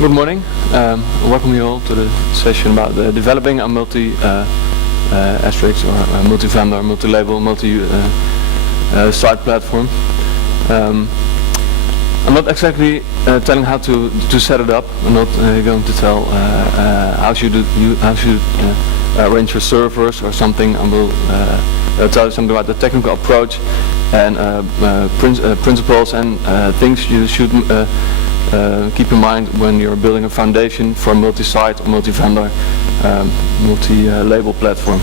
Good morning. Welcome you all to the session about developing a multi-asterisk or multi-vendor, multi-label, multi-site platform. I'm not exactly telling how to set it up. I'm not going to tell how should arrange your servers or something. I will tell you something about the technical approach and principles and things you should keep in mind when you're building a foundation for a multi-site or multi-vendor, multi-label platform.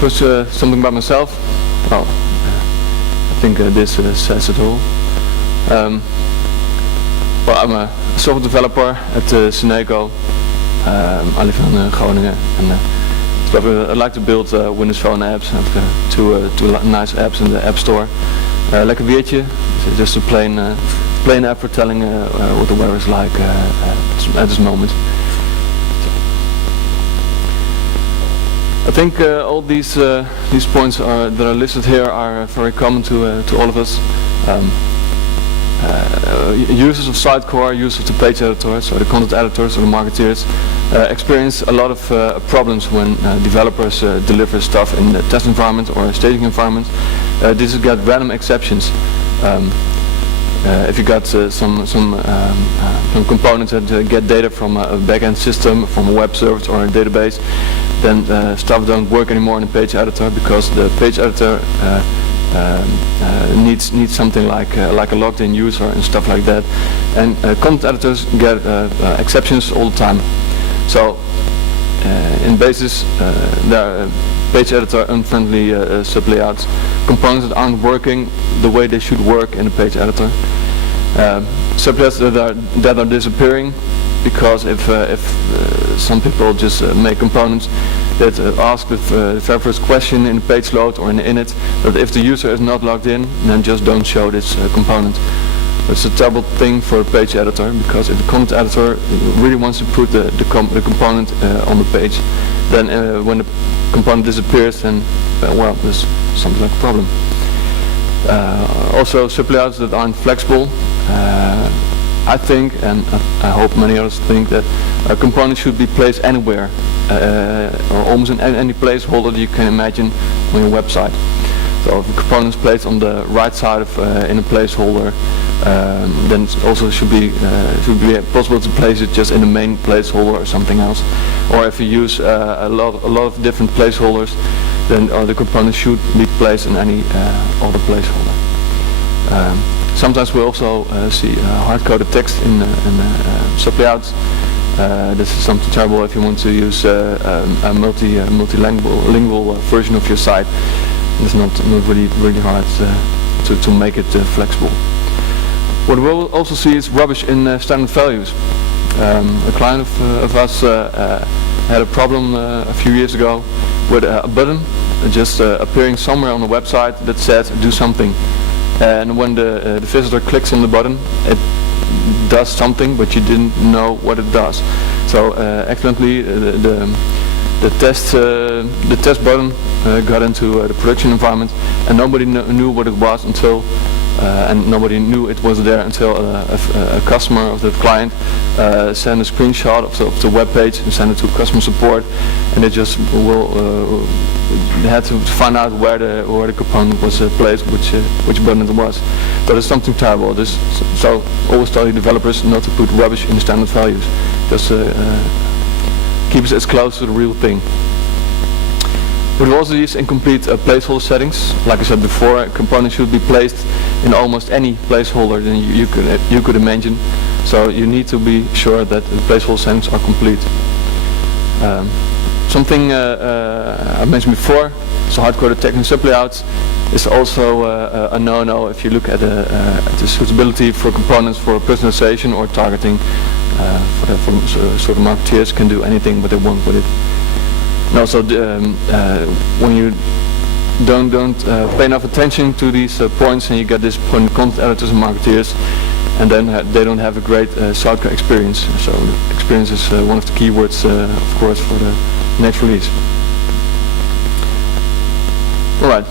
First, something about myself. Well, I think this says it all. Well, I'm a software developer at Sitecore. I live in Groningen, and I like to build Windows Phone apps. I have two nice apps in the App Store. Lekker biertje, just a plain app for telling what the weather is like at this moment. I think all these points that are listed here are very common to all of us. Users of Sitecore, users of the page editors, so the content editors or the marketeers, experience a lot of problems when developers deliver stuff in the test environment or a staging environment. This has got random exceptions. If you got some components that get data from a backend system, from a web service or a database, then stuff don't work anymore in the page editor because the page editor needs something like a logged-in user and stuff like that. And content editors get exceptions all the time. So in basis, there are page editor unfriendly sublayouts, components that aren't working the way they should work in the page editor. Sublayouts that are disappearing because if some people just make components that ask the very first question in the page load or in the init, that if the user is not logged in, then just don't show this component. It's a terrible thing for a page editor, because if the content editor really wants to put the component on the page, then when the component disappears, then well, there's something like a problem. Also, sublayouts that aren't flexible. I think, and I hope many others think, that a component should be placed anywhere, or almost in any placeholder that you can imagine on your website. So if a component is placed on the right side of in a placeholder, then it also should be possible to place it just in the main placeholder or something else. Or if you use a lot of different placeholders, then the component should be placed in any other placeholder. Sometimes we also see hard-coded text in sublayouts. This is something terrible if you want to use a multilingual version of your site. It's not really hard to make it flexible. What we'll also see is rubbish in standard values. A client of us had a problem a few years ago with a button just appearing somewhere on the website that said do something. And when the visitor clicks on the button, it does something, but you didn't know what it does. So accidentally the test button got into the production environment, and nobody knew what it was until and nobody knew it was there until a customer of the client sent a screenshot of the web page and sent it to customer support, and they just they had to find out where the component was placed, which button it was. So there's something terrible. So always tell your developers not to put rubbish in the standard values. Just keep it as close to the real thing. We also use incomplete placeholder settings. Like I said before, a component should be placed in almost any placeholder that you could imagine. So you need to be sure that the placeholder settings are complete. Something I mentioned before, so hard-coded text and sublayouts is also a no-no if you look at the suitability for components for personalization or targeting. Sort of marketeers can do anything what they want with it. And also, when you don't pay enough attention to these points, and you get disappointed content editors and marketeers, and then they don't have a great Sitecore experience. So experience is one of the keywords, of course, for the next release. Alright,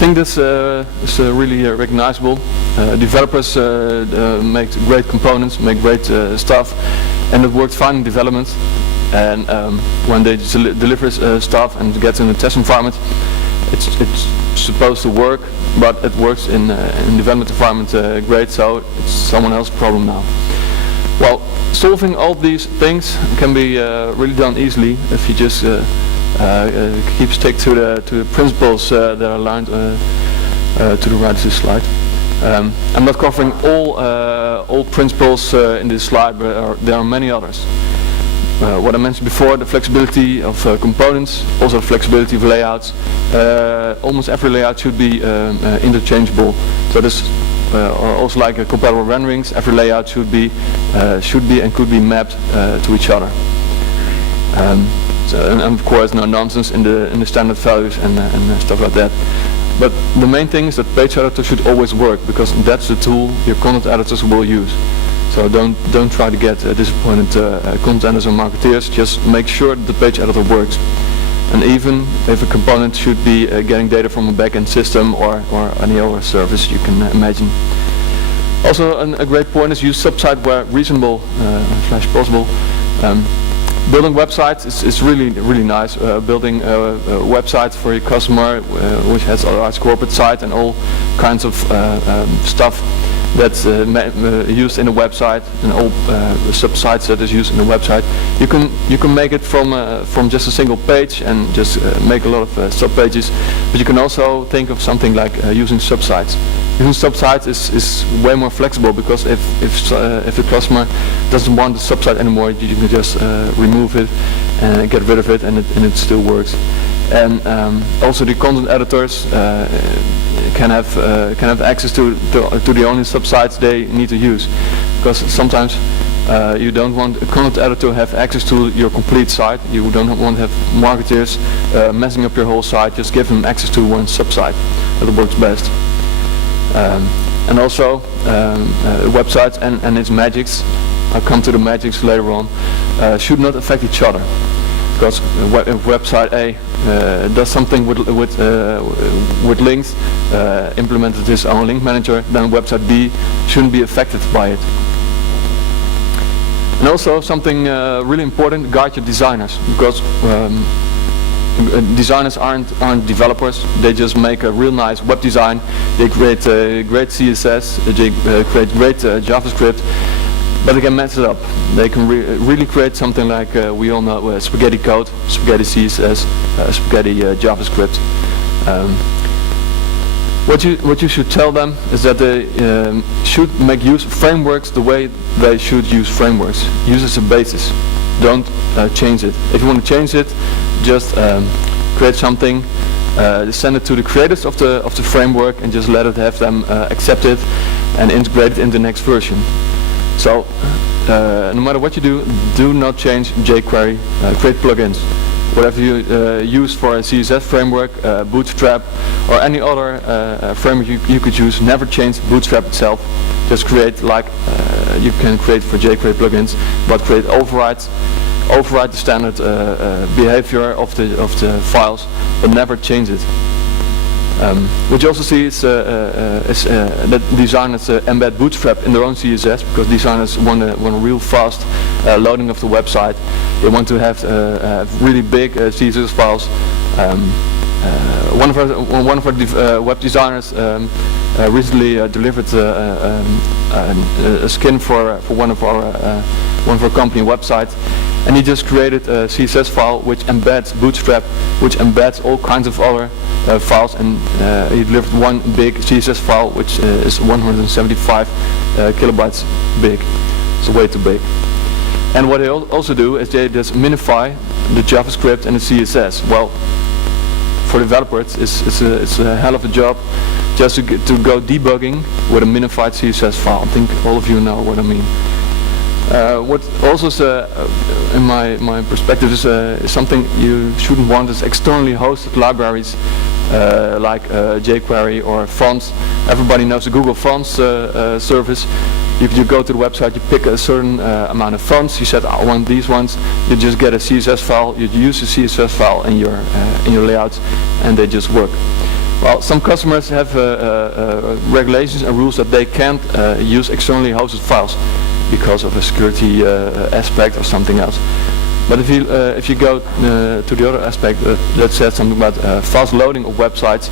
think this is really recognizable. Developers make great components, make great stuff, and it works fine in development. And when they deliver stuff and it gets in a test environment, it's supposed to work, but it works in development environment great, so it's someone else's problem now. Well, solving all these things can be really done easily if you just stick to the principles that are aligned to the right of this slide. I'm not covering all principles in this slide, but there are many others. What I mentioned before, the flexibility of components, also the flexibility of layouts. Almost every layout should be interchangeable. So this also like compatible renderings. Every layout should be and could be mapped to each other. And of course, no nonsense in the standard values and stuff like that. But the main thing is that page editor should always work, because that's the tool your content editors will use. So don't try to get disappointed content editors or marketeers. Just make sure that the page editor works. And even if a component should be getting data from a backend system or any other service you can imagine. Also, a great point is use subsite where reasonable / possible. Building websites is really nice. Building websites for your customer, which has a large corporate site and all kinds of stuff that's used in a website, and all sub-sites that is used in a website. You can make it from just a single page and just make a lot of sub-pages. But you can also think of something like using sub-sites. Using sub-sites is way more flexible, because if the customer doesn't want the sub-site anymore, you can just remove it and get rid of it, and it still works. And also the content editors can have access to the only sub-sites they need to use, because sometimes you don't want a content editor to have access to your complete site. You don't want to have marketers messing up your whole site. Just give them access to one sub-site. That works best. And also websites and its magics, I'll come to the magics later on, should not affect each other. Because if website A does something with links, implemented its own link manager, then website B shouldn't be affected by it. And also something really important, guide your designers, because designers aren't developers. They just make a real nice web design. They create great CSS, they create great JavaScript, but they can mess it up. They can really create something like we all know, spaghetti code, spaghetti CSS, spaghetti JavaScript. What you should tell them is that they should make use of frameworks the way they should use frameworks. Use as a basis. Don't change it. If you want to change it, just create something, send it to the creators of the framework, and just let it have them accept it and integrate it in the next version. So no matter what you do not change jQuery. Create plugins. Whatever you use for a CSS framework, Bootstrap, or any other framework you could use, never change Bootstrap itself. Just create like you can create for jQuery plugins, but create overrides. Override the standard behavior of the files, but never change it. What you also see is that designers embed Bootstrap in their own CSS, because designers want a real fast loading of the website. They want to have really big CSS files. One of our web designers recently delivered a skin for one of our company websites, and he just created a CSS file which embeds Bootstrap, which embeds all kinds of other files, and he delivered one big CSS file which is 175 kilobytes big. It's way too big. And what they also do is they just minify the JavaScript and the CSS. Well, for developers, it's a hell of a job just to go debugging with a minified CSS file. I think all of you know what I mean. What also is, in my perspective, is something you shouldn't want is externally hosted libraries like jQuery or fonts. Everybody knows the Google Fonts service. You go to the website, you pick a certain amount of fonts, you said I want these ones, you just get a CSS file, you use the CSS file in your layouts, and they just work. Well, some customers have regulations and rules that they can't use externally hosted files because of a security aspect or something else. But if you go to the other aspect that says something about fast loading of websites,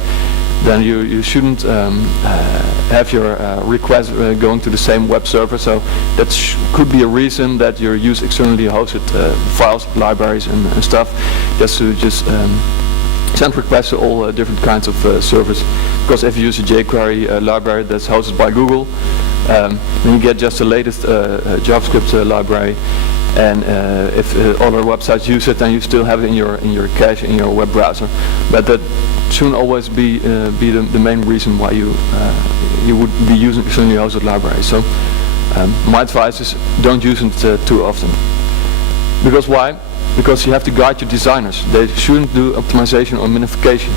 then you shouldn't have your request going to the same web server. So that could be a reason that you use externally hosted files, libraries, and stuff, just to send requests to all different kinds of servers. Because if you use a jQuery library that's hosted by Google, then you get just the latest JavaScript library. And if other websites use it, then you still have it in your cache in your web browser. But that shouldn't always be the main reason why you would be using externally hosted libraries. So my advice is don't use it too often. Because why? Because you have to guide your designers. They shouldn't do optimization or minification.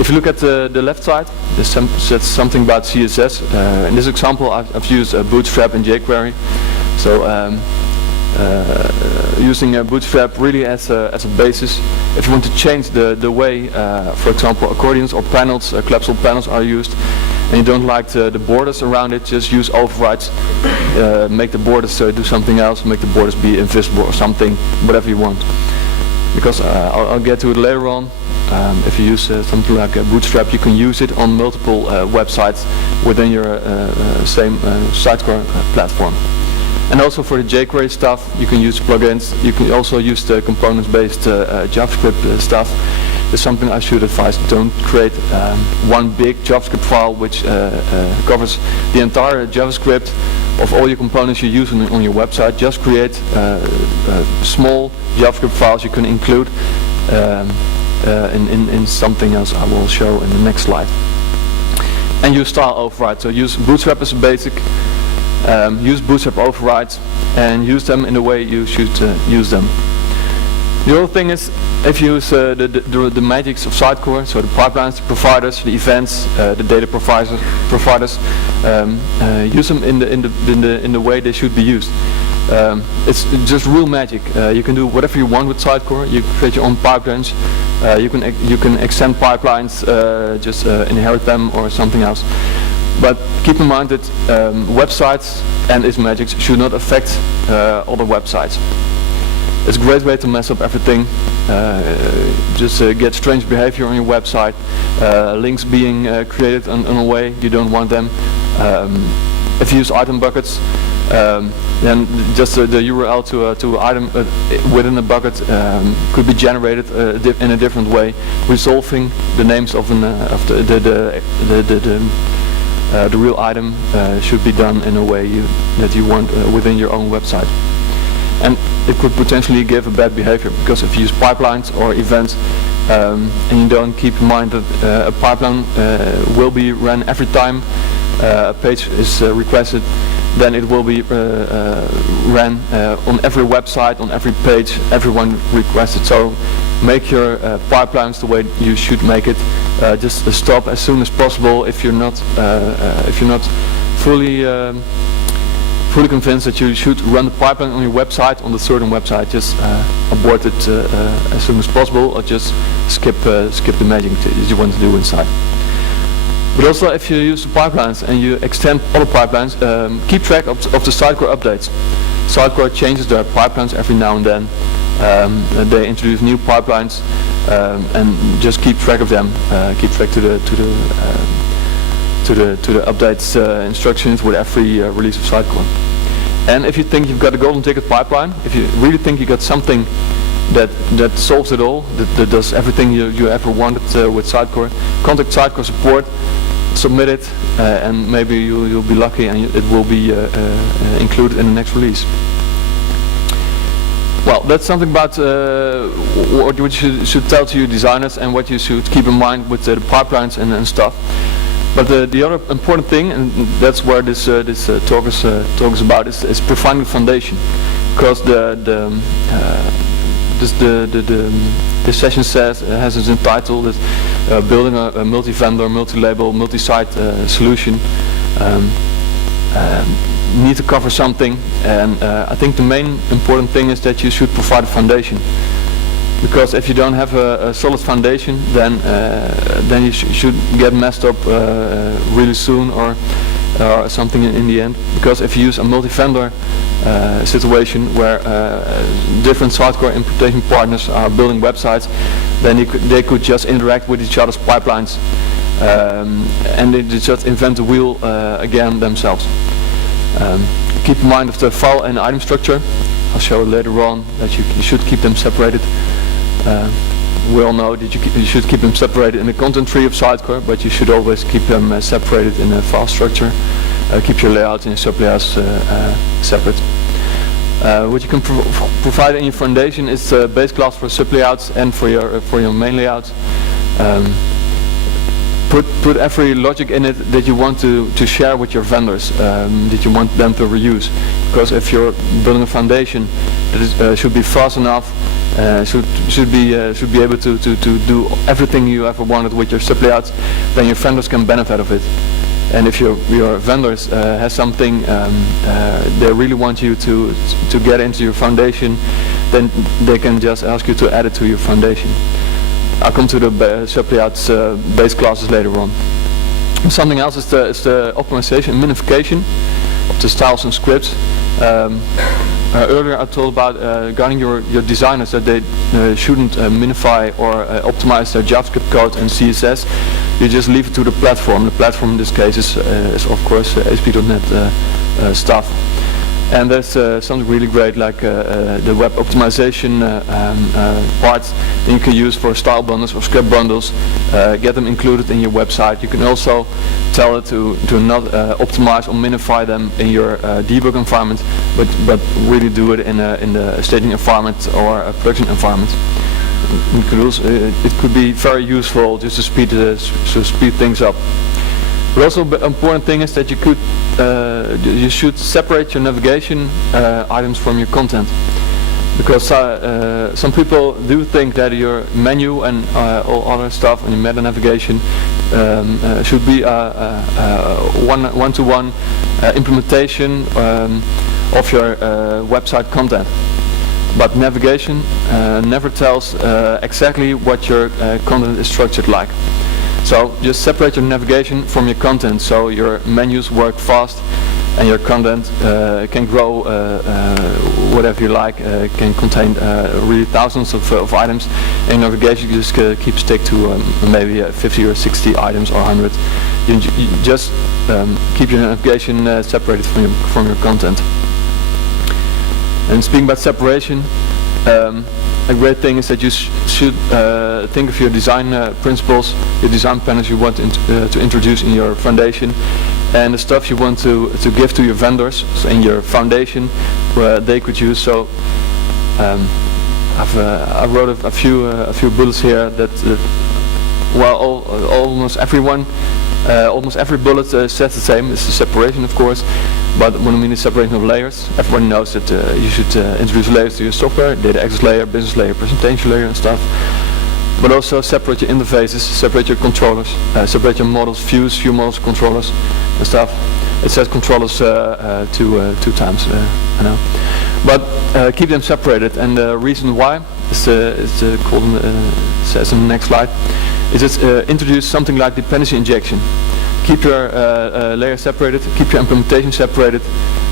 If you look at the left side, this says something about CSS. In this example, I've used Bootstrap and jQuery. So using Bootstrap really as a basis. If you want to change the way, for example, accordions or panels, collapsible panels are used, and you don't like the borders around it, just use overrides. Make the borders do something else, make the borders be invisible or something, whatever you want. Because I'll get to it later on. If you use something like Bootstrap, you can use it on multiple websites within your same Sitecore platform. And also for the jQuery stuff, you can use plugins. You can also use the components-based JavaScript stuff. It's something I should advise. Don't create one big JavaScript file which covers the entire JavaScript of all your components you use on your website. Just create small JavaScript files you can include in something else I will show in the next slide. And use style override. So use Bootstrap as a basic. Use Bootstrap overrides and use them in the way you should use them. The other thing is, if you use the magics of Sitecore, so the pipelines, the providers, the events, the data providers, use them in the way they should be used. It's just real magic. You can do whatever you want with Sitecore. You create your own pipelines. You can extend pipelines, just inherit them or something else. But keep in mind that websites and its magics should not affect other websites. It's a great way to mess up everything. Just get strange behavior on your website, links being created in a way you don't want them. If you use item buckets, then just the URL to item within the bucket could be generated in a different way, resolving the names of the real item should be done in a way that you want within your own website. And it could potentially give a bad behavior, because if you use pipelines or events and you don't keep in mind that a pipeline will be run every time a page is requested, then it will be ran on every website, on every page, everyone requested. So make your pipelines the way you should make it. Just stop as soon as possible if you're not fully convinced that you should run the pipeline on your website, on the certain website. Just abort it as soon as possible, or just skip the magic that you want to do inside. But also, if you use the pipelines and you extend other pipelines, keep track of the Sitecore updates. Sitecore changes their pipelines every now and then. They introduce new pipelines, and just keep track of them. Keep track to the updates instructions with every release of Sitecore. And if you think you've got a golden ticket pipeline, if you really think you got something that solves it all, that does everything you ever wanted with Sitecore, contact Sitecore support, submit it, and maybe you'll be lucky and it will be included in the next release. Well, that's something about what you should tell to your designers and what you should keep in mind with the pipelines and stuff. But the other important thing, and that's where this talk is about, is providing the foundation, because this session has its entitled is building a multi-vendor, multi-label, multi-site solution. Need to cover something, and I think the main important thing is that you should provide a foundation, because if you don't have a solid foundation, then you should get messed up really soon, or something in the end. Because if you use a multi-vendor situation where different Sitecore implementation partners are building websites, then they could just interact with each other's pipelines, and they just invent the wheel again themselves. Keep in mind of the file and item structure. I'll show later on that you should keep them separated. We all know that you should keep them separated in the content tree of Sitecore, but you should always keep them separated in a file structure. Keep your layouts and your sub-layouts separate. What you can provide in your foundation is the base class for sub-layouts and for your main layouts. Put every logic in it that you want to share with your vendors, that you want them to reuse. Because if you're building a foundation that should be fast enough, should be able to do everything you ever wanted with your sub-layouts, then your vendors can benefit of it. And if your vendors has something they really want you to get into your foundation, then they can just ask you to add it to your foundation. I'll come to the sub-layouts base classes later on. Something else is the optimization, minification of the styles and scripts. Earlier I told about guiding your designers that they shouldn't minify or optimize their JavaScript code and CSS. You just leave it to the platform. The platform in this case is of course ASP.NET stuff. And there's something really great like the web optimization parts that you can use for style bundles or script bundles. Get them included in your website. You can also tell it to not optimize or minify them in your debug environment, but really do it in the staging environment or a production environment. It could be very useful just to speed things up. But also the important thing is that you should separate your navigation items from your content, because some people do think that your menu and all other stuff and your meta navigation should be one-to-one implementation of your website content. But navigation never tells exactly what your content is structured like. So just separate your navigation from your content, so your menus work fast and your content can grow whatever you like, can contain really thousands of items, and navigation you just stick to maybe 50 or 60 items or 100. You just keep your navigation separated from your content. And speaking about separation, a great thing is that you should think of your design principles, your design patterns you want to introduce in your foundation, and the stuff you want to give to your vendors in your foundation where they could use. So I wrote a few bullets here that well, almost every bullet says the same. It's the separation, of course. But when I mean the separation of layers, everyone knows that you should introduce layers to your software, data access layer, business layer, presentation layer and stuff. But also separate your interfaces, separate your controllers, separate your models, views, view models, controllers and stuff. It says controllers two times, I know. But keep them separated, and the reason why is called says in the next slide. Is introduce something like dependency injection. Keep your layer separated, keep your implementation separated,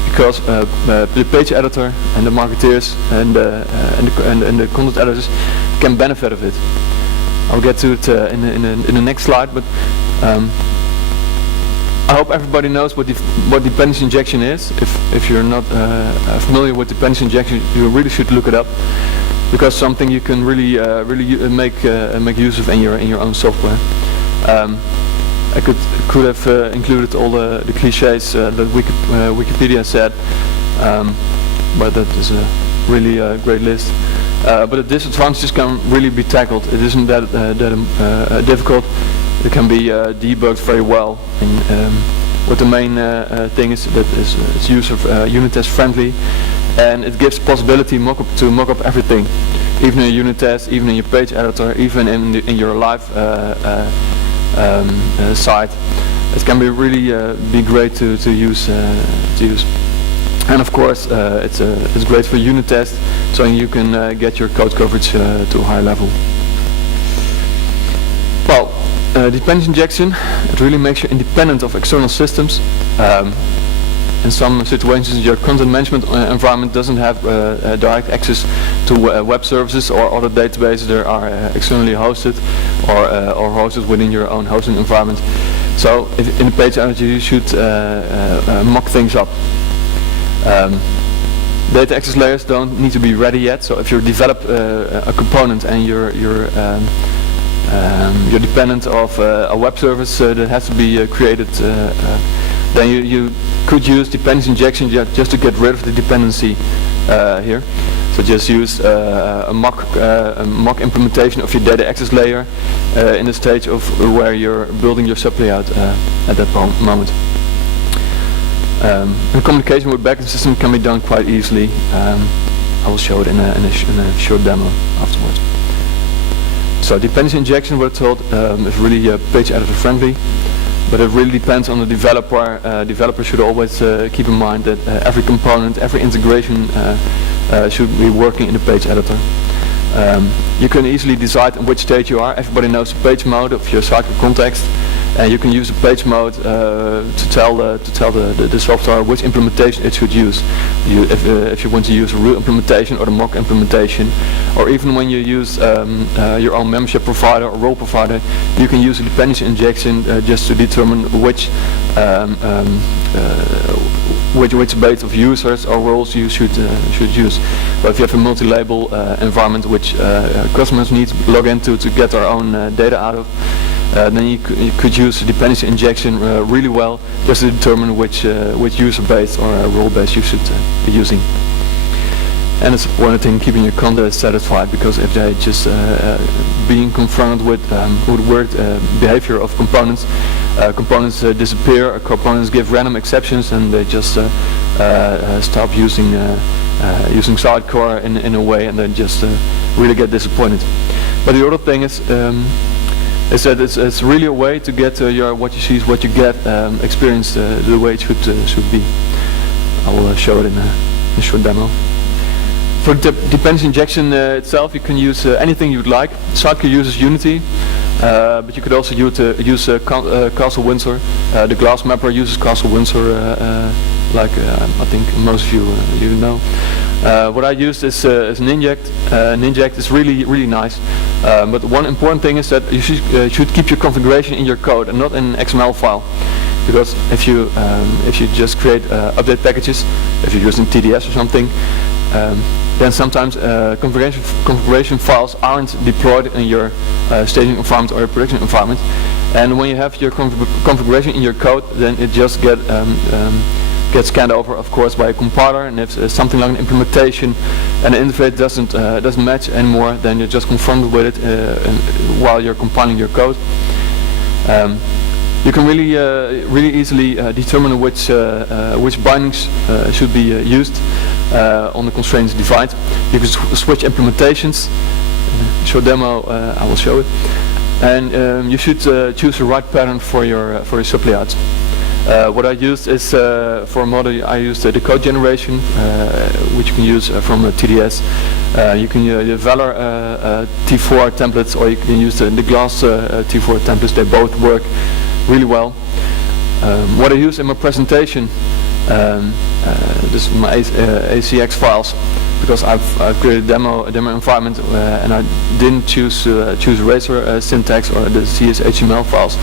because the page editor and the marketeers and the content editors can benefit of it. I'll get to it in the next slide, but I hope everybody knows what dependency injection is. If you're not familiar with dependency injection, you really should look it up, because something you can really make use of in your own software. I could have included all the cliches that Wikipedia said, but that is a really great list. But the disadvantages can really be tackled. It isn't that difficult. It can be debugged very well. And what the main thing is that it's use of unit test friendly, and it gives possibility to mock up everything, even in a unit test, even in your page editor, even in your live site. It can be really be great to use. And of course, it's great for unit tests, so you can get your code coverage to a higher level. Well, dependency injection, it really makes you independent of external systems. In some situations, your content management environment doesn't have direct access to web services or other databases that are externally hosted or hosted within your own hosting environment. So in the page editor, you should mock things up. Data access layers don't need to be ready yet. So if you develop a component and you're dependent of a web service that has to be created, then you could use dependency injection just to get rid of the dependency here. So just use a mock implementation of your data access layer in the stage of where you're building your sublayout at that moment. And communication with backend system can be done quite easily. I will show it in a short demo afterwards. So dependency injection, we're told, is really page editor friendly, but it really depends on the developer. Developers should always keep in mind that every component, every integration should be working in the page editor. You can easily decide on which stage you are. Everybody knows the page mode of your Sitecore context, and you can use the page mode to tell the software which implementation it should use. If you want to use a real implementation or the mock implementation, or even when you use your own membership provider or role provider, you can use a dependency injection just to determine which base of users or roles you should use. But if you have a multi-label environment which customers need to log into to get their own data out of, then you could use dependency injection really well, just to determine which user base or role base you should be using. And it's one thing keeping your content satisfied, because if they just being confronted with weird behavior of components, components disappear, or components give random exceptions, and they just stop using Sitecore in a way, and then just really get disappointed. But the other thing is that it's really a way to get your what you see is what you get experience the way it should be. I will show it in a short demo. For the dependency injection itself, you can use anything you'd like. Sitecore uses Unity, but you could also use Castle Windsor. The glass mapper uses Castle Windsor, like I think most of you know. What I used is Ninject. Ninject is really nice, but one important thing is that you should keep your configuration in your code and not in an XML file. Because if you just create update packages, if you're using TDS or something, then sometimes configuration files aren't deployed in your staging environment or your production environment. And when you have your configuration in your code, then it just gets scanned over, of course, by a compiler. And if something like an implementation and the interface doesn't match anymore, then you're just confronted with it while you're compiling your code. You can really easily determine which bindings should be used on the constraints defined. You can switch implementations. Short demo, I will show it. And you should choose the right pattern for your sublayouts. What I used is for a model I used the code generation, which you can use from TDS. You can use the Valor T4 templates, or you can use the Glass T4 templates. They both work really well. What I use in my presentation, this is my ACX files, because I've created a demo environment and I didn't choose Razor syntax or the CSHTML files,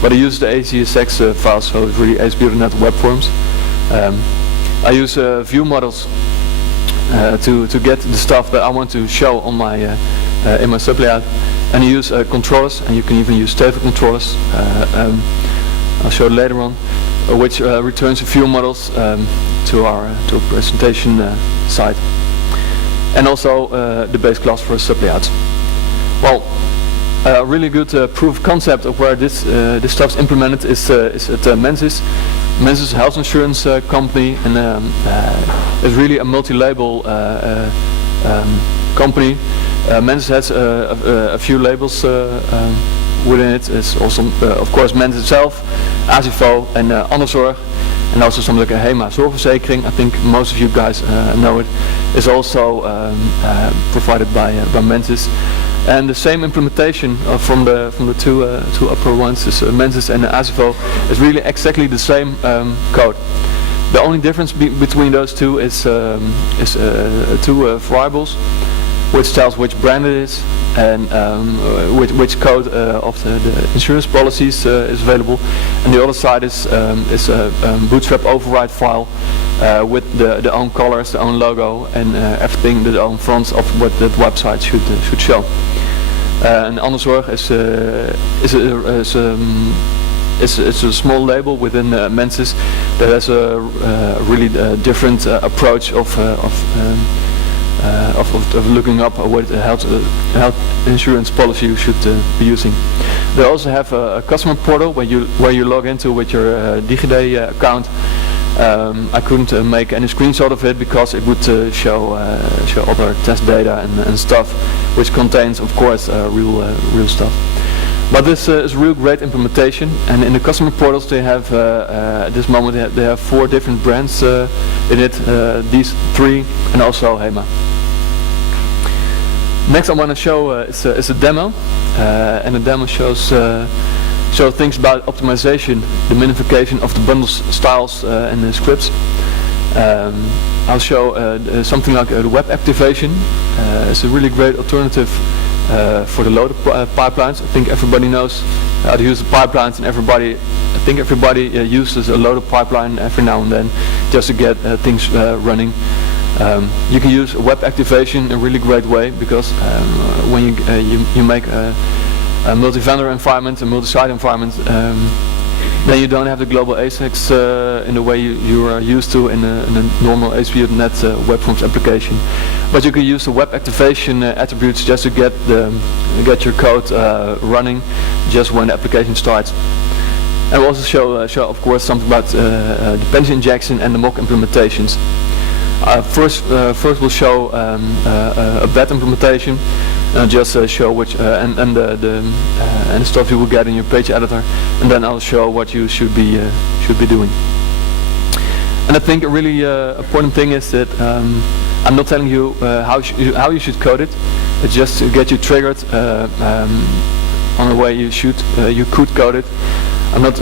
but I use the ACSX files, so it's really ASP.NET web forms. I use view models to get the stuff that I want to show on my in my sublayout, and you use controllers, and you can even use stateful controllers. I'll show it later on, which returns view models to our presentation site, and also the base class for sublayouts. Well, a really good proof of concept of where this stuff's implemented is at Menzies. Menzies is a health insurance company, and it's really a multi-label company. Menzies has a few labels within it is also, of course, Mens itself, ASIVO, and Anderszorg, and also something like a HEMA zorgverzekering. I think most of you guys know it. Is also provided by Mensis. And the same implementation from the two upper ones, is Mensis and ASIVO, is really exactly the same code. The only difference between those two is two variables, which tells which brand it is and which code of the insurance policies is available. And the other side is a Bootstrap override file with the own colors, the own logo, and everything, the own fonts of what that website should show. And Anderszorg is a small label within Mensis that has a really different approach of looking up what health insurance policy you should be using. They also have a customer portal where you log into with your DigiD account. I couldn't make any screenshot of it because it would show other test data and stuff, which contains, of course, real stuff. But this is a real great implementation, and in the customer portals they have at this moment they have 4 different brands in it. These 3 and also HEMA. Next I want to show is a demo, and the demo shows things about optimization, the minification of the bundles, styles, and the scripts. I'll show something like the web activation. It's a really great alternative for the loader pipelines. I think everybody knows how to use the pipelines, and I think everybody uses a loader pipeline every now and then just to get things running. You can use web activation in a really great way because when you make a multi-vendor environment, a multi-site environment, then you don't have the global ASICs in the way you are used to in a normal ASP.NET Web Forms application. But you can use the web activation attributes just to get your code running just when the application starts. And we'll also show of course something about dependency injection and the mock implementations. First we'll show a bad implementation. I'll just show which and the stuff you will get in your page editor, and then I'll show what you should be doing. And I think a really important thing is that I'm not telling you how you should code it. It's just to get you triggered on the way you could code it. I'm not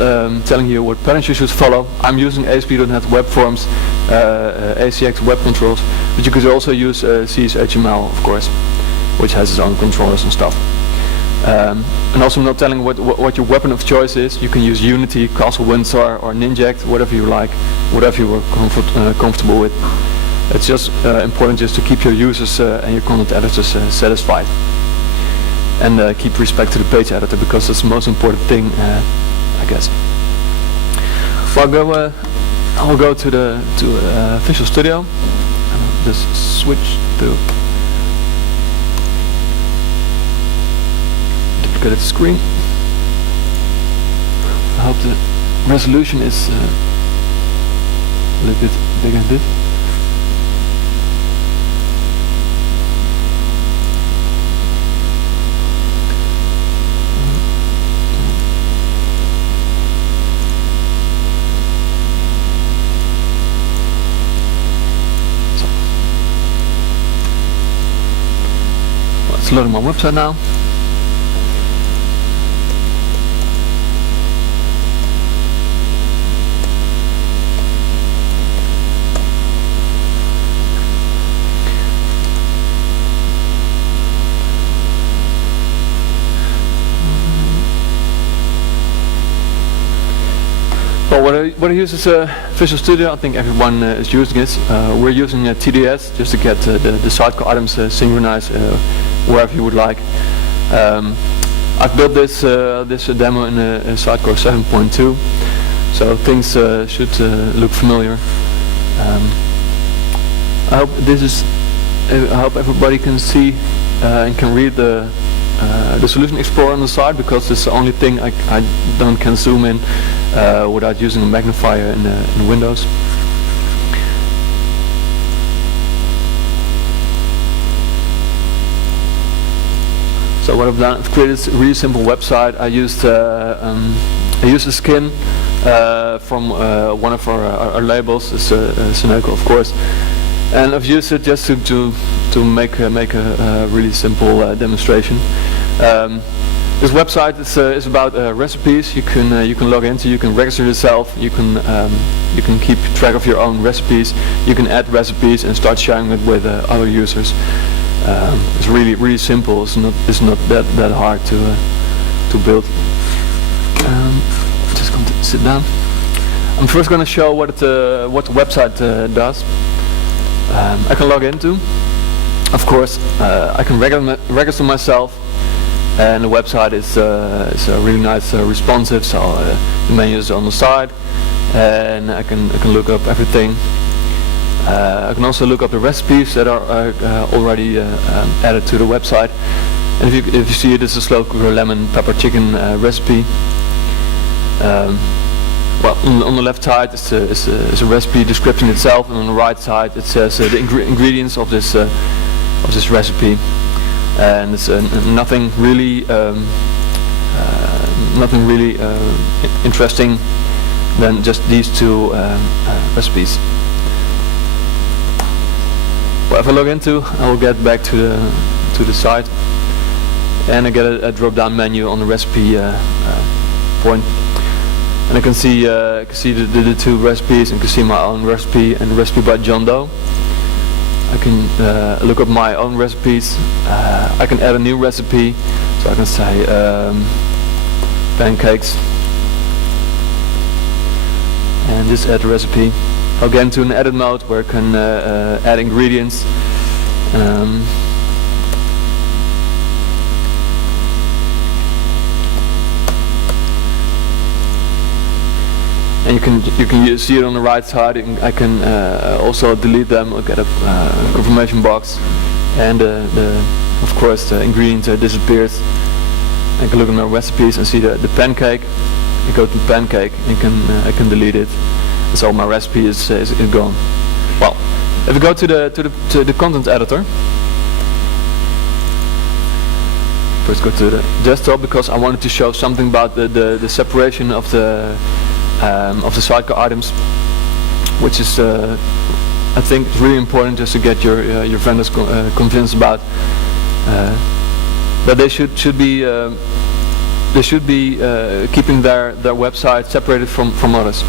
telling you what patterns you should follow. I'm using ASP.NET Web Forms, ACX web controls, but you could also use CSHTML, of course, which has its own controllers and stuff. And also I'm not telling what your weapon of choice is. You can use Unity, Castle Windsor, or Ninject, whatever you like, whatever you are comfortable with. It's just important just to keep your users and your content editors satisfied. And keep respect to the page editor, because that's the most important thing, I guess. Well, I'll go to Visual Studio. I'll just switch to duplicate the screen. I hope the resolution is a little bit bigger than this. Loading my website now. Well, what I use is Visual Studio. I think everyone is using it. We're using TDS just to get the Sitecore items synchronized wherever you would like. I've built this demo in Sitecore 7.2, so things should look familiar. I hope everybody can see and can read the Solution Explorer on the side, because it's the only thing I can zoom in without using a magnifier in Windows. So what I've done, I've created a really simple website. I used a skin from one of our labels, it's Sitecore, of course, and I've used it just to make a really simple demonstration. This website is about recipes. You can log into, you can register yourself, you can keep track of your own recipes, you can add recipes and start sharing it with other users. It's really simple. It's not that hard to build. Just going to sit down. I'm first going to show what the website does. I can log into. Of course, I can register myself, and the website is really nice, responsive. So the menu is on the side, and I can look up everything. I can also look up the recipes that are already added to the website. And if you see it, this is a slow cooker lemon pepper chicken recipe. Well, on the left side is a recipe description itself, and on the right side it says the ingredients of this recipe. And it's nothing really interesting than just these two recipes. Well, if I log into, I will get back to the site, and I get a drop-down menu on the recipe point, and I can see the two recipes, and can see my own recipe and the recipe by John Doe. I can look up my own recipes. I can add a new recipe, so I can say pancakes, and just add the recipe. I'll get into an edit mode where I can add ingredients. And you can see it on the right side. I can also delete them. I'll get a confirmation box, and of course the ingredients disappears. I can look at my recipes and see the pancake. I go to pancake and I can delete it. So my recipe is gone. Well, if we go to the content editor, first go to the desktop, because I wanted to show something about the separation of the Sitecore items, which is I think it's really important just to get your vendors convinced about that they should be keeping their website separated from others.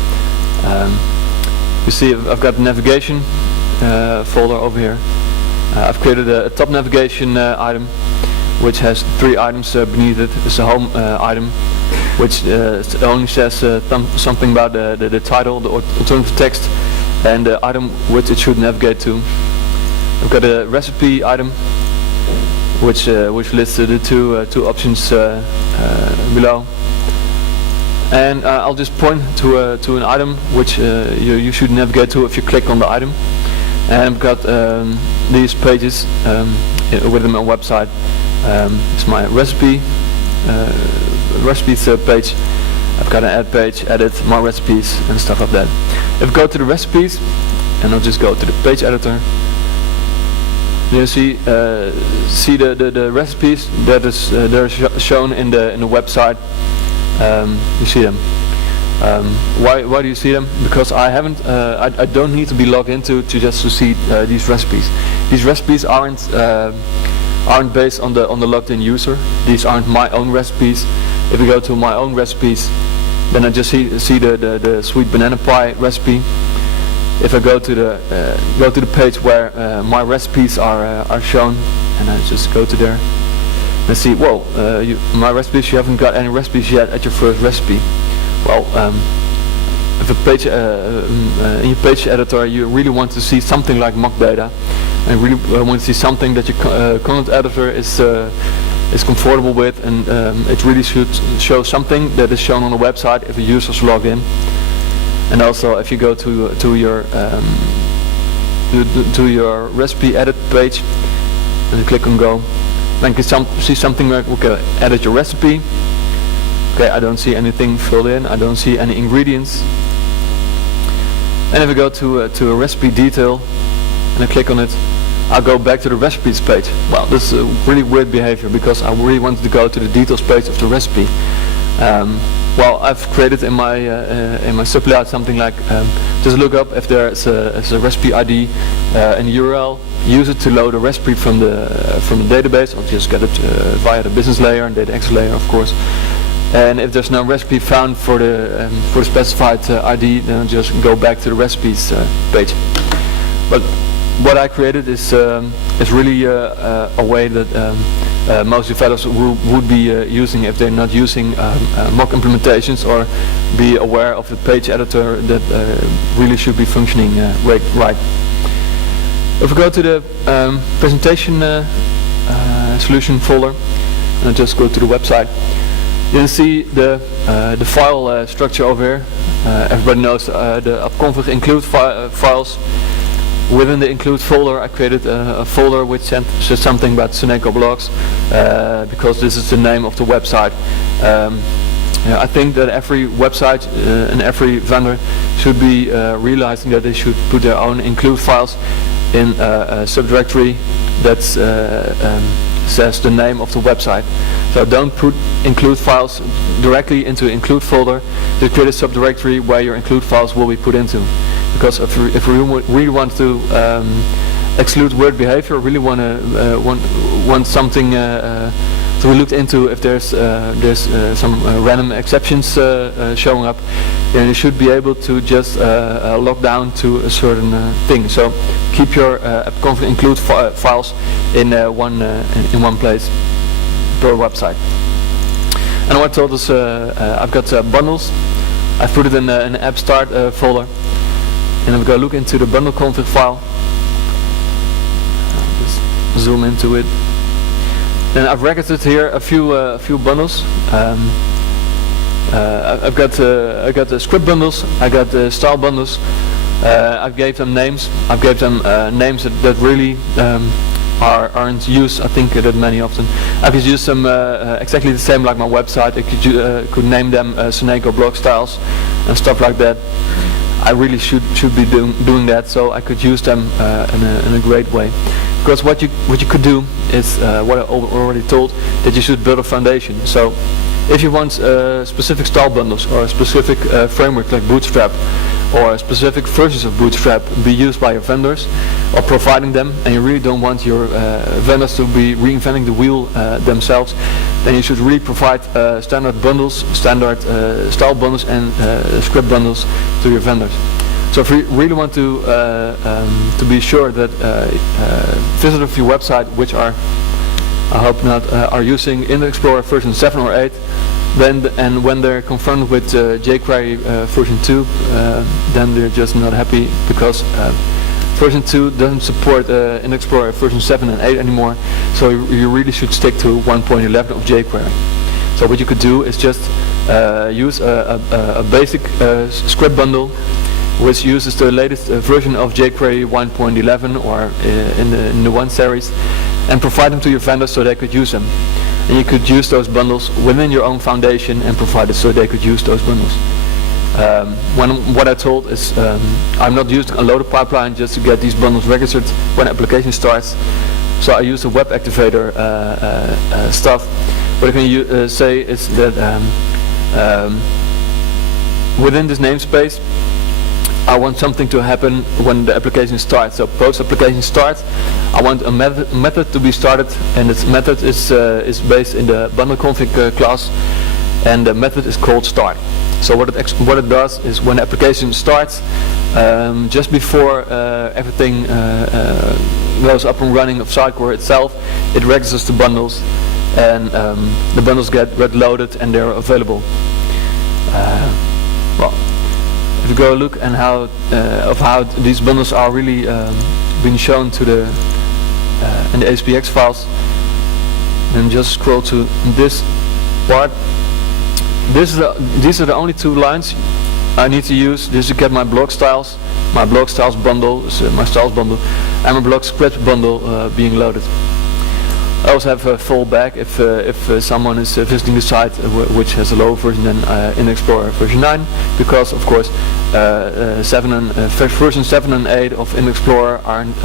You see, I've got the navigation folder over here. I've created a top navigation item, which has 3 items beneath it. It's a home item, which only says something about the title, the alternative text, and the item which it should navigate to. I've got a recipe item, which lists the two options below. And I'll just point to an item which you should navigate to if you click on the item. And I've got these pages within my website. It's my recipes page. I've got an add page, edit, my recipes, and stuff like that. If I go to the recipes, and I'll just go to the page editor, you see the recipes that are shown in the website. You see them. Why do you see them? Because I haven't. I don't need to be logged into to see these recipes. These recipes aren't based on the logged in user. These aren't my own recipes. If you go to my own recipes, then I just see the sweet banana pie recipe. If I go to the page where my recipes are shown, and I just go to there, and see, whoa, my recipes, you haven't got any recipes yet at your first recipe. Well, if a page in your page editor, you really want to see something like mock data, and really want to see something that your content editor is comfortable with, and it really should show something that is shown on the website if a user is logged in. And also, if you go to your recipe edit page and you click on go, then you can see something like, okay, edit your recipe. Okay, I don't see anything filled in. I don't see any ingredients. And if I go to a recipe detail and I click on it, I'll go back to the recipes page. Well, this is really weird behavior because I really wanted to go to the details page of the recipe. Well, I've created in my sublayout something like just look up if there's a recipe ID in the URL. Use it to load a recipe from the database. I'll just get it via the business layer and data access layer, of course. And if there's no recipe found for the specified ID, then I'll just go back to the recipes page. But what I created is really a way that most developers would be using if they're not using mock implementations or be aware of the page editor that really should be functioning right. If we go to the presentation solution folder, and I just go to the website, you can see the file structure over here. Everybody knows the upconfig include files. Within the include folder, I created a folder which says something about Sitecore blogs, because this is the name of the website. I think that every website and every vendor should be realizing that they should put their own include files in a subdirectory that says the name of the website. So don't put include files directly into include folder. Just create a subdirectory where your include files will be put into. Because if we really want to exclude weird behavior, really want something to be looked into, if there's some random exceptions showing up, then you should be able to just lock down to a certain thing. So keep your config include files in one place per website. And what I told us, I've got bundles. I've put it in an app start folder. And if we go look into the bundle config file, just zoom into it. Then I've recorded here a few bundles. I've got the script bundles. I got the style bundles. I gave them names. I gave them names that really aren't used, I think, that many often. I could use them exactly the same like my website. I could name them Sitecore blog styles and stuff like that. I really should be doing that, so I could use them in a great way. Because what you could do is what I already told, that you should build a foundation. So if you want specific style bundles or a specific framework like Bootstrap or specific versions of Bootstrap be used by your vendors or providing them, and you really don't want your vendors to be reinventing the wheel themselves, then you should really provide standard bundles, standard style bundles and script bundles to your vendors. So if you really want to be sure that visitors of your website, which are, I hope not, are using Internet Explorer version 7 or 8, and when they're confronted with jQuery version 2, then they're just not happy because version 2 doesn't support Internet Explorer version 7 and 8 anymore. So you really should stick to 1.11 of jQuery. So what you could do is just use a basic script bundle which uses the latest version of jQuery 1.11 or in the 1 series, and provide them to your vendors so they could use them. And you could use those bundles within your own foundation and provide it so they could use those bundles. What I told is I'm not using a loader pipeline just to get these bundles registered when application starts. So I use the web activator stuff. What I can say is that within this namespace, I want something to happen when the application starts. So post application starts, I want a method to be started, and this method is based in the bundle config class, and the method is called start. So what it does is when the application starts, just before everything goes up and running of Sitecore itself, it registers the bundles, and the bundles get loaded and they're available. Well, if you go look and how these bundles are really being shown to the in the ASPX files, then just scroll to this part. These are the only 2 lines I need to use. This to get my blog styles bundle, my styles bundle, and my blog script bundle being loaded. I also have a fallback if someone is visiting the site which has a lower version than Internet Explorer version 9, because of course version 7 and 8 of Internet Explorer aren't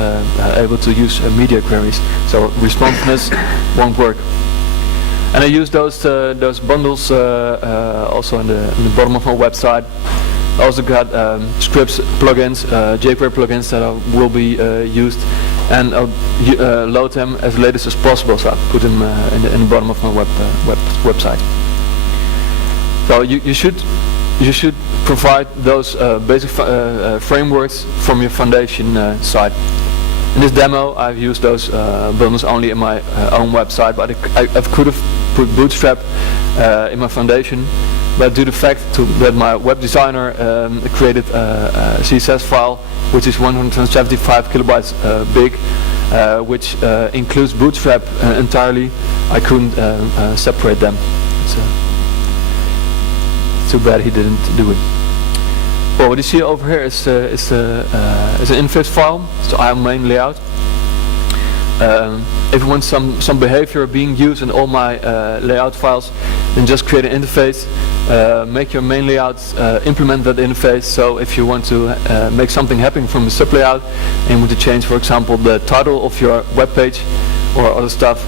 able to use media queries, so responsiveness won't work. And I use those bundles also in the bottom of my website. I also got scripts plugins, jQuery plugins that will be used, and I'll load them as latest as possible. So I put them in the bottom of my website. So you should provide those basic frameworks from your foundation site. In this demo, I've used those bundles only in my own website, but I could have put Bootstrap in my foundation. But due to the fact that my web designer created a CSS file which is 175 kilobytes big, which includes Bootstrap entirely, I couldn't separate them. It's too bad he didn't do it. Well, what you see over here is an interface file, so I have main layout. If you want some behavior being used in all my layout files, then just create an interface, make your main layout implement that interface. So if you want to make something happen from the sub layout and you want to change, for example, the title of your web page or other stuff,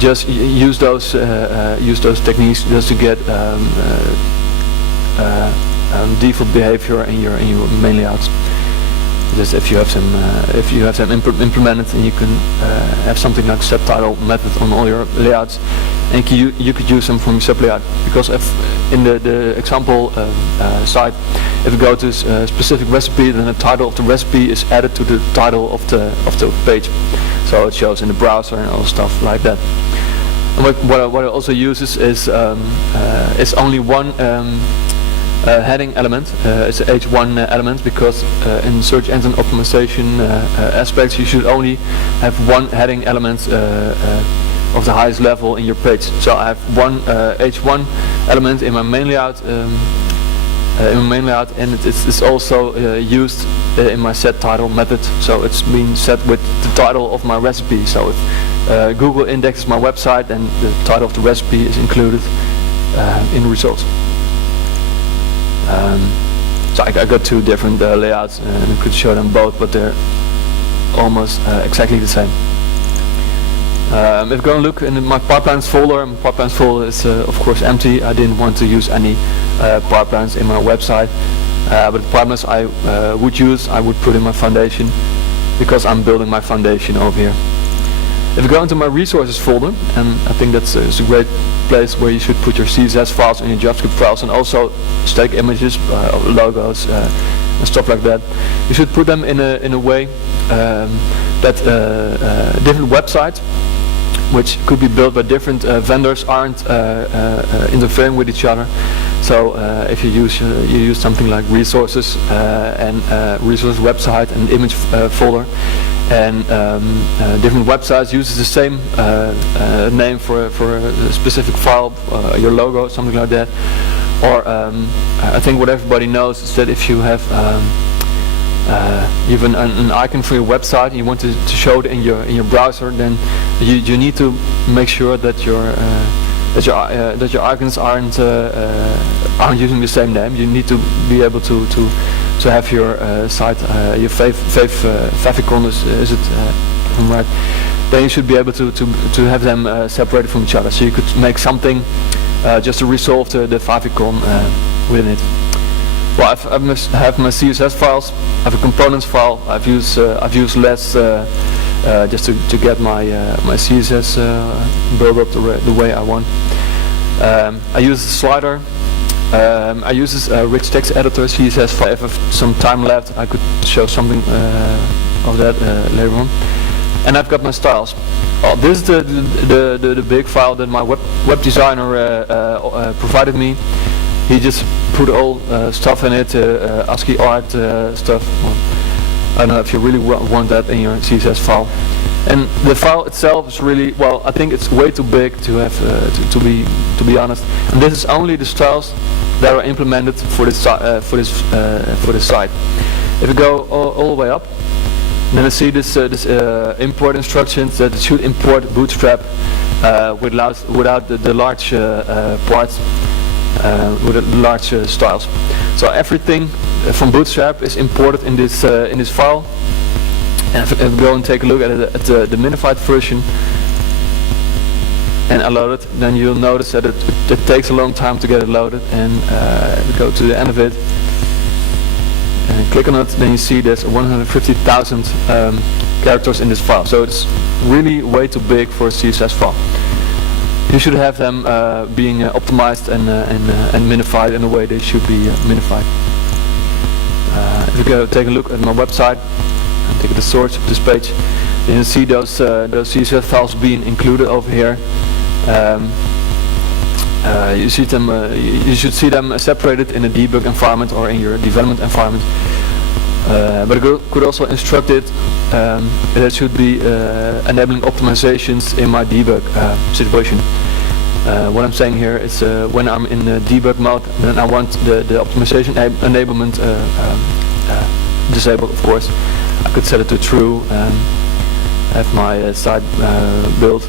just use those techniques just to get default behavior in your main layouts. Just if you have them implemented, and you can have something like subtitle method on all your layouts, and you could use them from your sub layout. Because if in the example site, if you go to a specific recipe, then the title of the recipe is added to the title of the page, so it shows in the browser and all stuff like that. And what I also use is it's only one heading element. It's an H1 element, because in search engine optimization aspects you should only have one heading element of the highest level in your page. So I have one H1 element in my main layout, and it's also used in my set title method. So it's been set with the title of my recipe. So if Google indexes my website, then the title of the recipe is included in the results. So I got two different layouts, and I could show them both, but they're almost exactly the same. If you go and look in my pipelines folder, my pipelines folder is of course empty. I didn't want to use any pipelines in my website, but the pipelines I would put in my foundation, because I'm building my foundation over here. If you go into my resources folder, and I think that's a great place where you should put your CSS files and your JavaScript files, and also static images, logos, and stuff like that. You should put them in a way that different websites, which could be built by different vendors, aren't interfering with each other. So if you use something like resources and resource website and image folder, and different websites uses the same name for a specific file, your logo, something like that. Or I think what everybody knows is that if you have even an icon for your website and you want to show it in your browser, then you need to make sure that your icons aren't using the same name. You need to be able to have your site, your favicon, is it right? Then you should be able to have them separated from each other. So you could make something just to resolve the favicon within it. Well, I have my CSS files. I have a components file. I've used less just to get my CSS build up the way I want. I use the slider. I use this rich text editor CSS file. If I have some time left, I could show something of that later on. And I've got my styles. This is the big file that my web designer provided me. He just put all stuff in it, ASCII art stuff. Well, I don't know if you really want that in your CSS file. And the file itself is really, well, I think it's way too big to have to be honest. And this is only the styles that are implemented for this site. If you go all the way up, Then I see this import instructions that it should import Bootstrap without the large parts, with the large styles. So everything from Bootstrap is imported in this file. And if we go and take a look at the Minified version and I load it, then you'll notice that it takes a long time to get it loaded. And we go to the end of it and click on it, then you see there's 150,000 characters in this file. So it's really way too big for a CSS file. You should have them being optimized and minified in the way they should be minified. If you go take a look at my website and take the source of this page, then you see those CSS files being included over here. You see them. You should see them separated in a debug environment or in your development environment. But I could also instruct it that it should be enabling optimizations in my debug situation. What I'm saying here is when I'm in the debug mode, then I want the optimization enablement disabled, of course. I could set it to true and have my site built.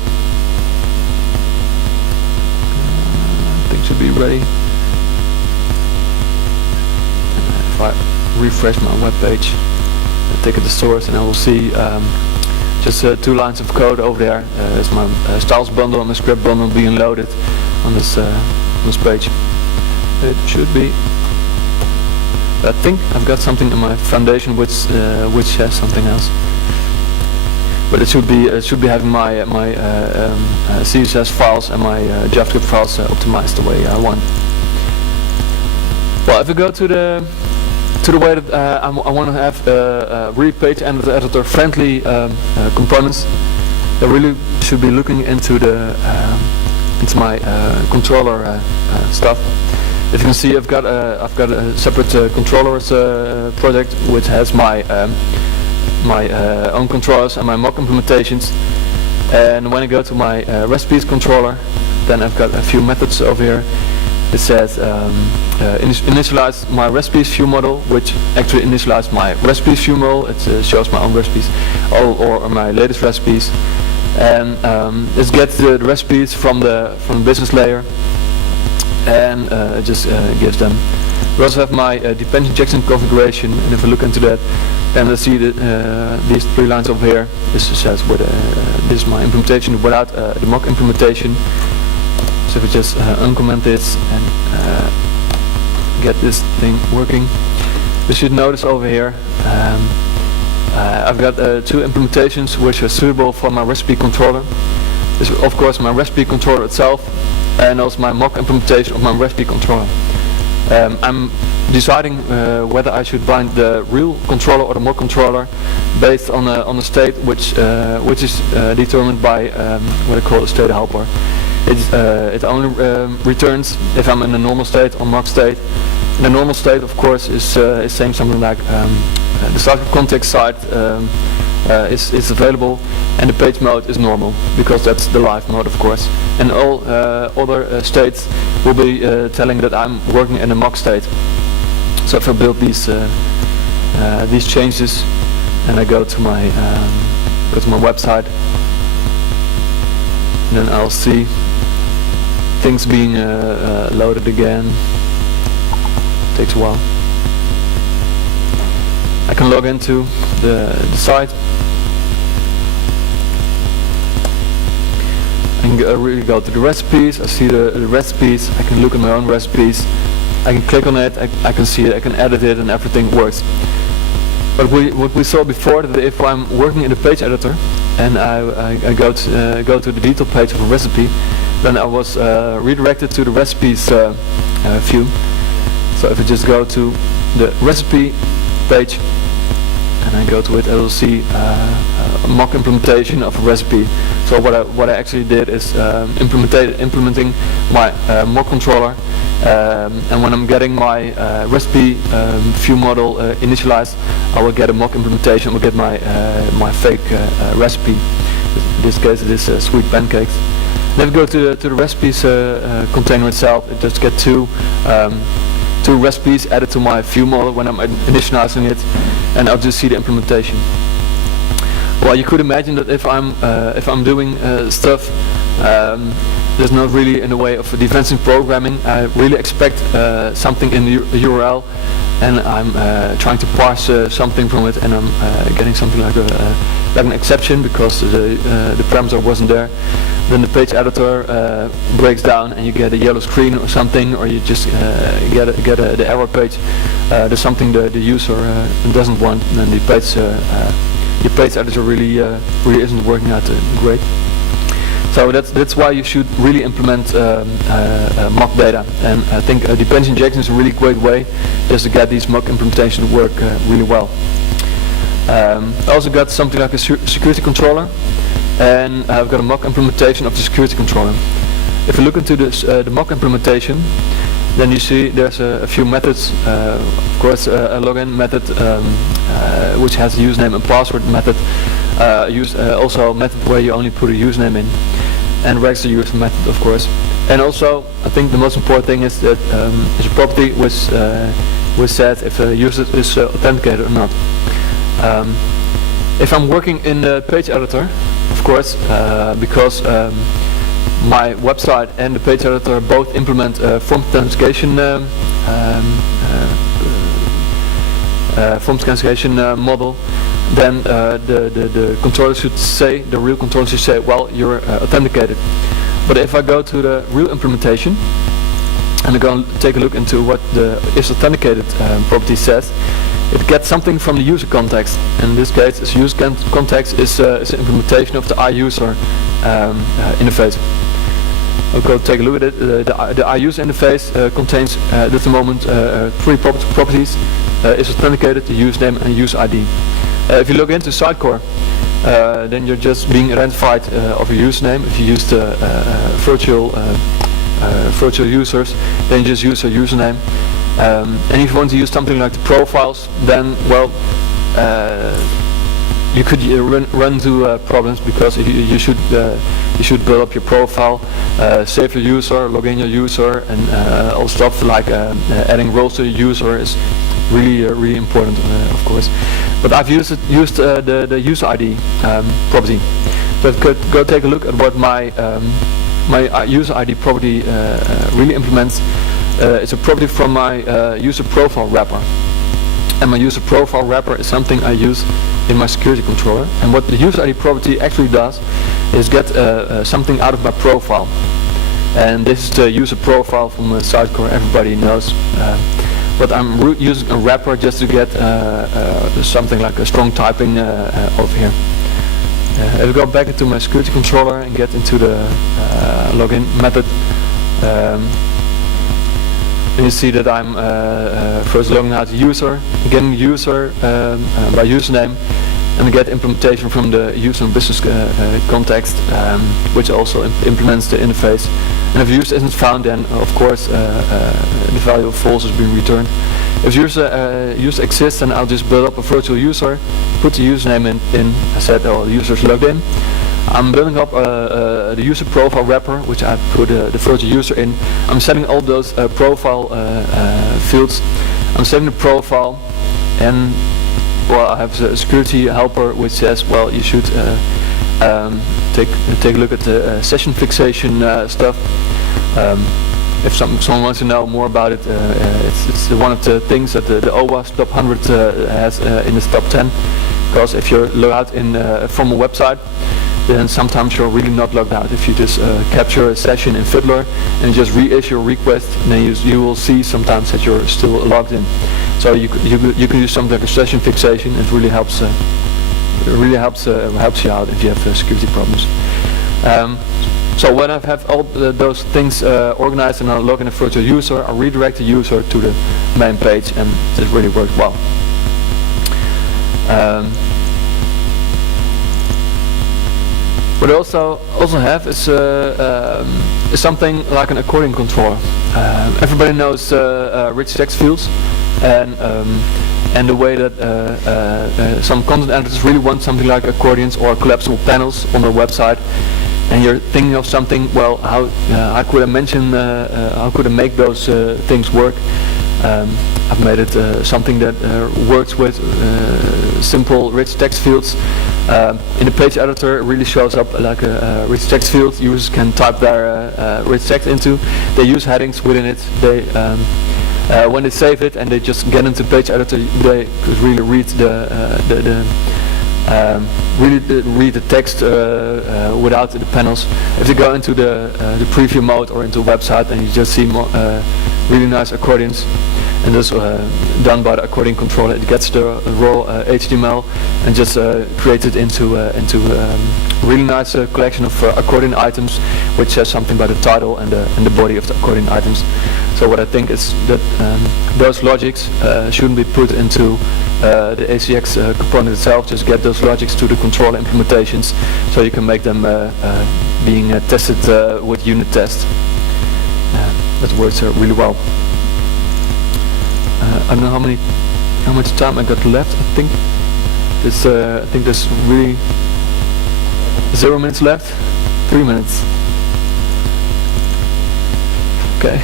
Things should be ready. If I refresh my web page, take it to source, and I will see just 2 lines of code over there. There's my styles bundle and my script bundle being loaded on this page. It should be. I think I've got something in my foundation which has something else. But it should be having my CSS files and my JavaScript files optimized the way I want. Well, if we go to the way that I want to have really page editor friendly components, I really should be looking into my controller stuff. If you can see, I've got a separate controllers project which has my own controllers and my mock implementations. And when I go to my recipes controller, then I've got a few methods over here. It says initialize my recipes view model, which actually initializes my recipes view model. It shows my own recipes or my latest recipes, and it gets the recipes from the business layer, and it just gives them. We also have my dependency injection configuration, and if I look into that, then I see that these 3 lines over here. This says this is my implementation without the mock implementation. So if we just uncomment this and get this thing working, you should notice over here I've got 2 implementations which are suitable for my recipe controller. This is of course my recipe controller itself, and also my mock implementation of my recipe controller. I'm deciding whether I should bind the real controller or the mock controller based on a state which is determined by what I call a state helper. It only returns if I'm in a normal state or mock state. And the normal state, of course, is saying something like the start of context site is available, and the page mode is normal, because that's the live mode, of course. And all other states will be telling that I'm working in a mock state. So if I build these changes and I go to my website, then I'll see things being loaded again. Takes a while. I can log into the site and really go to the recipes. I see the recipes. I can look at my own recipes. I can click on it. I can see it. I can edit it, and everything works. But what we saw before, that if I'm working in the page editor and I go to the detail page of a recipe, then I was redirected to the recipes view. So if I just go to the recipe page and I go to it, I will see a mock implementation of a recipe. So what I actually did is implementing my mock controller, and when I'm getting my recipe view model initialized, I will get a mock implementation. I will get my fake recipe. In this case, it is sweet pancakes. Then we go to the recipes container itself. It just gets two recipes added to my view model when I'm initializing it, and I'll just see the implementation. Well, you could imagine that if I'm doing stuff, there's not really in the way of defensive programming. I really expect something in the URL, and I'm trying to parse something from it, and I'm getting something like an exception because the parameter wasn't there. Then the page editor breaks down, and you get a yellow screen or something, or you just get the error page. There's something the user doesn't want, and then your page editor really isn't working out great. So that's why you should really implement mock data, and I think dependency injection is a really great way just to get these mock implementations to work really well. I also got something like a security controller, and I've got a mock implementation of the security controller. If you look into this, the mock implementation, then you see there's a few methods. Of course, a login method which has a username and password method. Also a method where you only put a username in, and register user method, of course. And also, I think the most important thing is that is a property which says if a user is authenticated or not. If I'm working in the page editor, of course, because my website and the page editor both implement form authentication model, then the controller should say, the real controller should say, well, you're authenticated. But if I go to the real implementation and I go and take a look into what the is authenticated property says, it gets something from the user context. In this case, this user context is an implementation of the iUser interface. I'll go take a look at it. The iUser interface contains at the moment 3 properties. Is authenticated, the username and user ID. If you log into Sitecore, then you're just being identified of your username. If you use the virtual users, then you just use a username. And if you want to use something like the profiles, then well, you could run into problems, because you should build up your profile, save your user, log in your user, and all stuff like adding roles to your user is really important, of course. But I've used the user ID property. So go take a look at what my my user ID property really implements. It's a property from my user profile wrapper. And my user profile wrapper is something I use in my security controller. And what the user ID property actually does is get something out of my profile. And this is the user profile from Sitecore, everybody knows. But I'm using a wrapper just to get something like a strong typing over here. If I go back into my security controller and get into the login method, and you see that I'm first logging out the user, getting the user by username, and I get implementation from the user and business context, which also implements the interface. And if user isn't found, then of course the value of false is being returned. If user exists, then I'll just build up a virtual user, put the username in. I said, oh, the user is logged in. I'm building up the user profile wrapper, which I put the virtual user in. I'm setting all those profile fields. I'm setting the profile, and well, I have a security helper which says, well, you should take a look at the session fixation stuff. If someone wants to know more about it, it's one of the things that the OWASP top 100 has in its top 10. Because if you're logged out from a website, then sometimes you're really not logged out. If you just capture a session in Fiddler and just reissue a request, then you will see sometimes that you're still logged in. So you can use something like a session fixation. It really helps. Helps you out if you have security problems. So when I have all those things organized and I log in a virtual user, I redirect the user to the main page, and this really worked well. What I also have is something like an accordion controller. Everybody knows rich text fields, and the way that some content editors really want something like accordions or collapsible panels on their website, and you're thinking of something. Well, how could I mention? How could I make those things work? I've made it something that works with simple rich text fields. In the page editor, it really shows up like a rich text field. Users can type their rich text into. They use headings within it. They when they save it and they just get into page editor, they could really read read the text without the panels. If they go into the preview mode or into a website, and you just see more, really nice accordions, and this done by the accordion controller. It gets the raw HTML and just creates it into really nice collection of accordion items, which says something about the title and the body of the accordion items. So what I think is that those logics shouldn't be put into the ACX component itself. Just get those logics to the controller implementations, so you can make them being tested with unit test. That works really well. I don't know how much time I got left. I think there's really 0 minutes left. 3 minutes. Okay.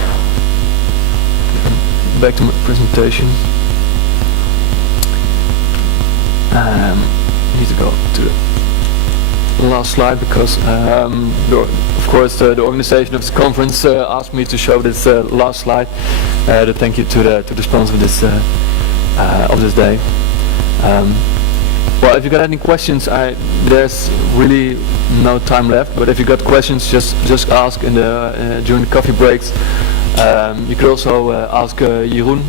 Back to my presentation. I need to go to the last slide because, of course, the organization of this conference asked me to show this last slide. To thank you to the sponsor of this day. Well, if you got any questions, there's really no time left. But if you got questions, just ask in during the coffee breaks. You could also ask Jeroen,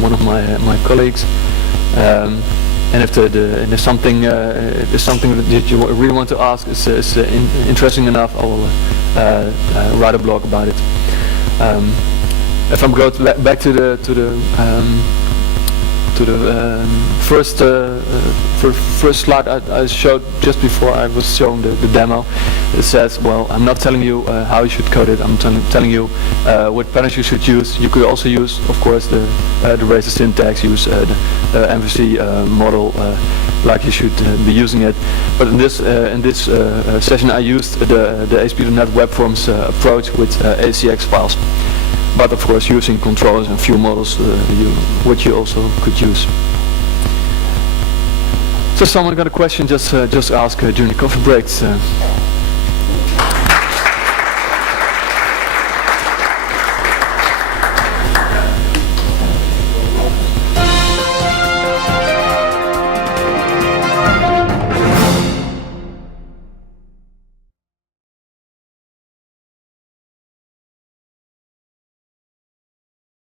one of my colleagues. And if there's something that you really want to ask is interesting enough, I will write a blog about it. If I'm going back to the first slide I showed just before I was showing the demo, it says, well, I'm not telling you how you should code it. I'm telling you what patterns you should use. You could also use, of course, the razor syntax, use the MVC model like you should be using it. But in this session, I used the ASP.NET Web Forms approach with ACX files. But of course, using controllers and view models, which you also could use. So, someone got a question? Just ask during the coffee breaks.